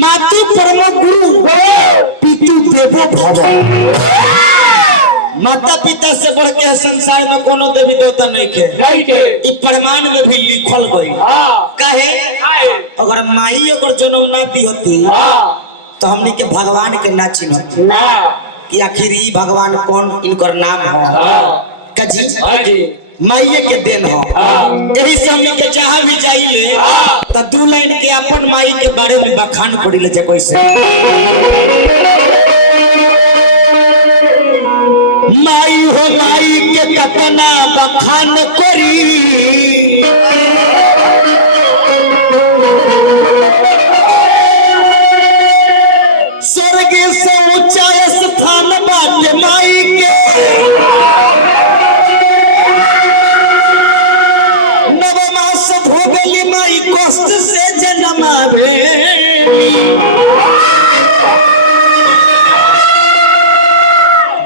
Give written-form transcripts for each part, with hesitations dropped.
मातु परम गुरु पितु देवो भव। माता पिता से बढ़ के संसार में कोनो देवी देवता नहीं के। ई प्रमाण में भी लिखल गई। कहे अगर माई अगर जन्म ना दी होती तो हमने के भगवान के ना चिन्हती कि आखिर ई भगवान कौन, इनकर नाम है कजी माइये के देन हो। यही से हमने के जहाँ भी जाइले तो दू लाइन के अपन माई के बारे में बखान पड़ी ले कैसे माई हो माई के कतना बखान करी। स्वर्ग से ऊंचा स्थान बाटे माई के। नवमास भोगली माई कष्ट से जन्मावे।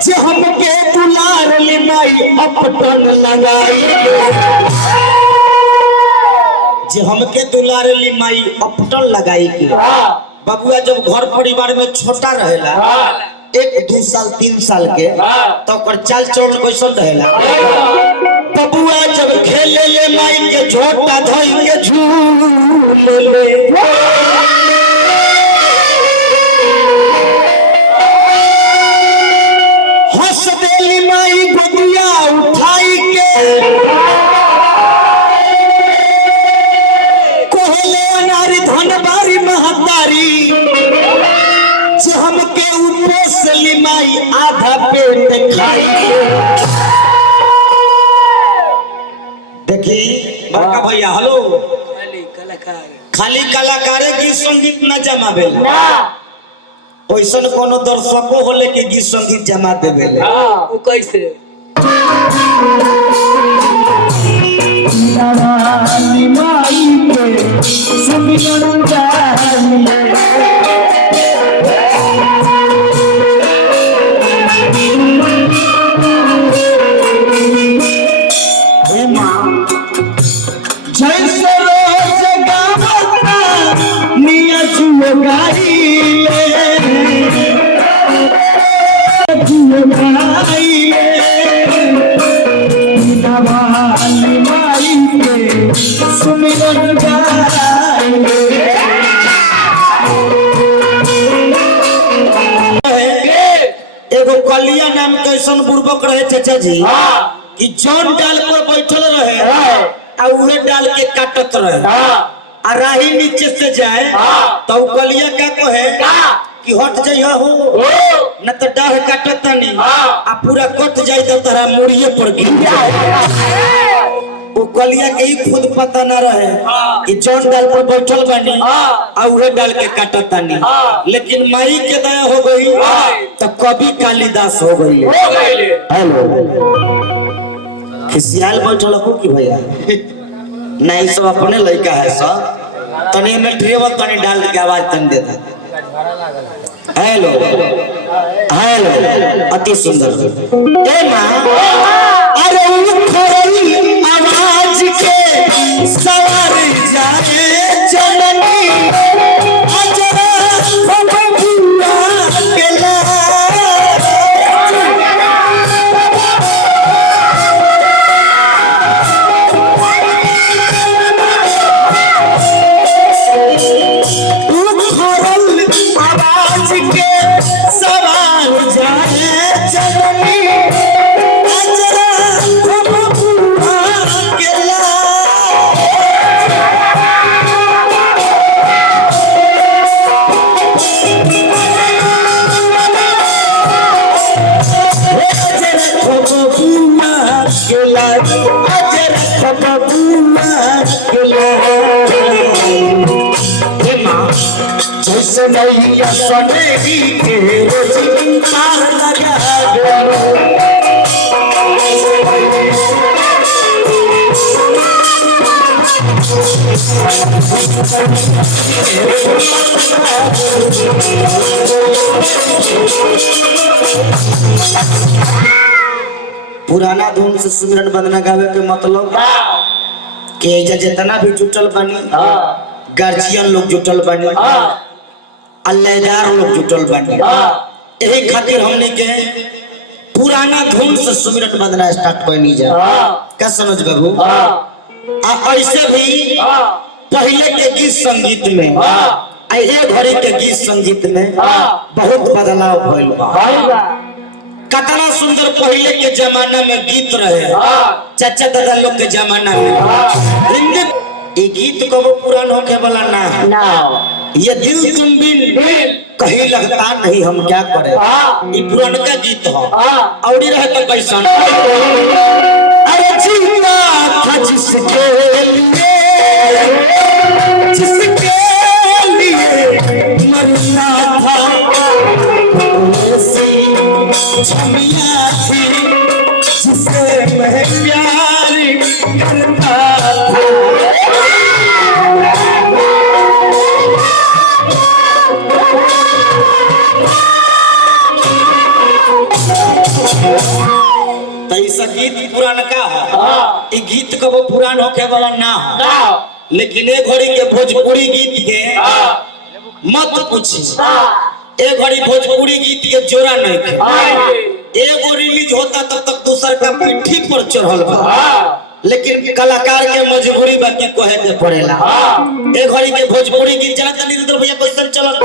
जो हमके दुलार ली माई अपटन लगाई। जो हमके दुलार ली माई अपटन लगाई के। बबुआ जब घर परिवार में छोटा रहेला 1-2 साल 3 साल के तो कर चाल चलन कैसन रहेला। बबुआ जब खेले ले माई के झोटा धोई के झूले ले। हंस देली माई बबुआ उठाई के। कोहले अनारी धनबारी महतारी जो हमके उपोसली माई आधा पेट खाई। देखी बड़का भैया हेलो खाली कलाकारे गीत संगीत न जमावे वैसन कोनो दर्शको होले के गीत संगीत जमा देवे। वो कैसे माई के सुमिरन जैसे रोज गावता मिया जुओ गाइले जुओ गाइले दवाली माई के सुमिरन गाइले। एगो कलिया नाम के ऐसन बुर्बक रहे चाचा जी कि जौन डाल पर बैठल रहे आ उहे डाल के काटत रहे आ राही नीचे से जाए तो कलिया क्या कहे कि हट जाइए हो न तो डाढ़ काटत नहीं आ पूरा कट जाए तो तारा मुड़िए पर गिर जाए। वो कलिया के ही खुद पता न रहे कि जौन डाल पर बैठल बनी आ उहे डाल के काटत नहीं। लेकिन माई के दया हो गई तो कभी कालिदास हो गई। हेलो खिसियाल बैठल हो कि भैया नहीं सब अपने लड़का है सब तनी में ड्राइवर तनी डाल के आवाज तन देता। हेलो हेलो अति सुंदर ए मां अरे उखड़ी आवाज के सवार जाए जननी अजरा बबुआ के ला। आवाज के सवाल जाए जननी अजरा बबुआ के ला। अजरा बबुआ के ला अजरा बबुआ के ला। जैसे नैया सनेही के रोजी मार लगा पुराना धुन से सुमिरन वंदना गावे के मतलब कि जितना भी जुटल बनी गार्जियन लोग जुटल बनी अल्लाहदार लोग जुटल बाटे। यही खातिर हमने के पुराना धुन से सुमिरन बदना स्टार्ट कोई नहीं जा। क्या समझ बाबू? ऐसे भी पहले के गीत संगीत में ये घड़ी के गीत संगीत में बहुत बदलाव भइल बा। कितना सुंदर पहले के जमाना में गीत रहे, चाचा दादा लोग के जमाना में हिंदी। ये गीत कबो पुराना होके वाला ना, ये दिल तुम बिन कहीं लगता नहीं हम क्या करें, ये पुराना का गीत हो। और रहे तो कैसा अरे जीना था जिसके लिए मरना था, ऐसी छमिया थी जिसे मैं प्यार करता था। ऐसा गीत पुराना का हो, ये गीत कबो पुरान होके वाला ना हो। लेकिन एक घड़ी के भोजपुरी गीत के मत पूछी, एक घड़ी भोजपुरी गीत के जोड़ा नहीं थे। एगो रिलीज होता तब तक दूसर का पिट्ठी पर चढ़ल बा, लेकिन कलाकार के मजबूरी बाकी कहे के पड़ेला। एक घड़ी के भोजपुरी गीत चला तनी तो भैया कैसे चलत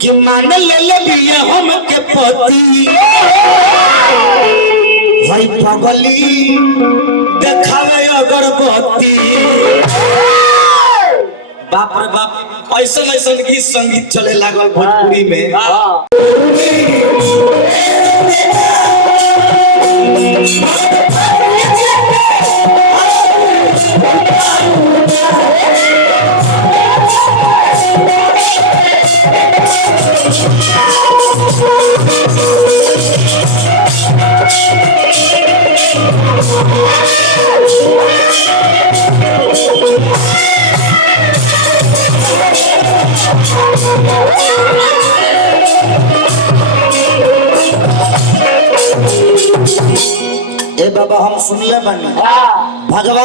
कि मान ले बिया हम के पति भाई पगली देखावे अगरबत्ती। बाप रे बाप, ऐसा ऐसा गीत संगीत चले लागल भोजपुरी में। ए बाबा हम सुन ले बनी भगवान